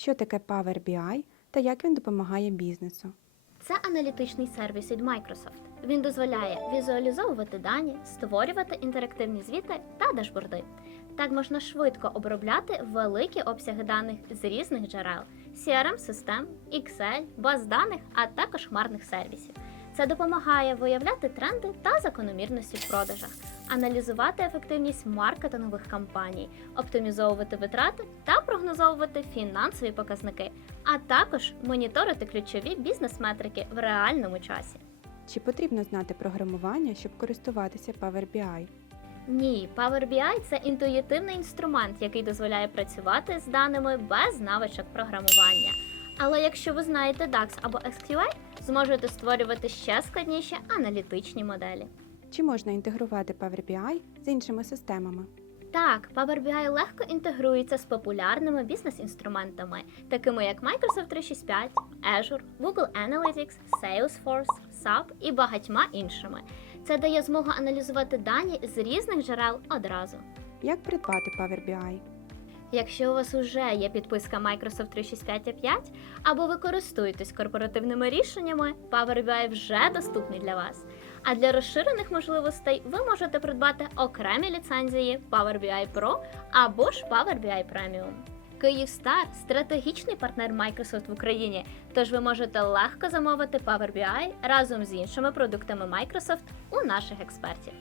що таке Power BI та як він допомагає бізнесу. Це аналітичний сервіс від Microsoft. Він дозволяє візуалізовувати дані, створювати інтерактивні звіти та дашборди. Так можна швидко обробляти великі обсяги даних з різних джерел, CRM-систем, Excel, баз даних, а також хмарних сервісів. Це допомагає виявляти тренди та закономірності в продажах, аналізувати ефективність маркетингових кампаній, оптимізовувати витрати та прогнозовувати фінансові показники, а також моніторити ключові бізнес-метрики в реальному часі. Чи потрібно знати програмування, щоб користуватися Power BI? Ні, Power BI – це інтуїтивний інструмент, який дозволяє працювати з даними без навичок програмування. Але якщо ви знаєте DAX або SQL, зможете створювати ще складніші аналітичні моделі. Чи можна інтегрувати Power BI з іншими системами? Так, Power BI легко інтегрується з популярними бізнес-інструментами, такими як Microsoft 365, Azure, Google Analytics, Salesforce, SAP і багатьма іншими. Це дає змогу аналізувати дані з різних джерел одразу. Як придбати Power BI? Якщо у вас вже є підписка Microsoft 365 5 або ви користуєтесь корпоративними рішеннями, Power BI вже доступний для вас. А для розширених можливостей ви можете придбати окремі ліцензії Power BI Pro або ж Power BI Premium. Київстар стратегічний партнер Microsoft в Україні, тож ви можете легко замовити Power BI разом з іншими продуктами Microsoft у наших експертів.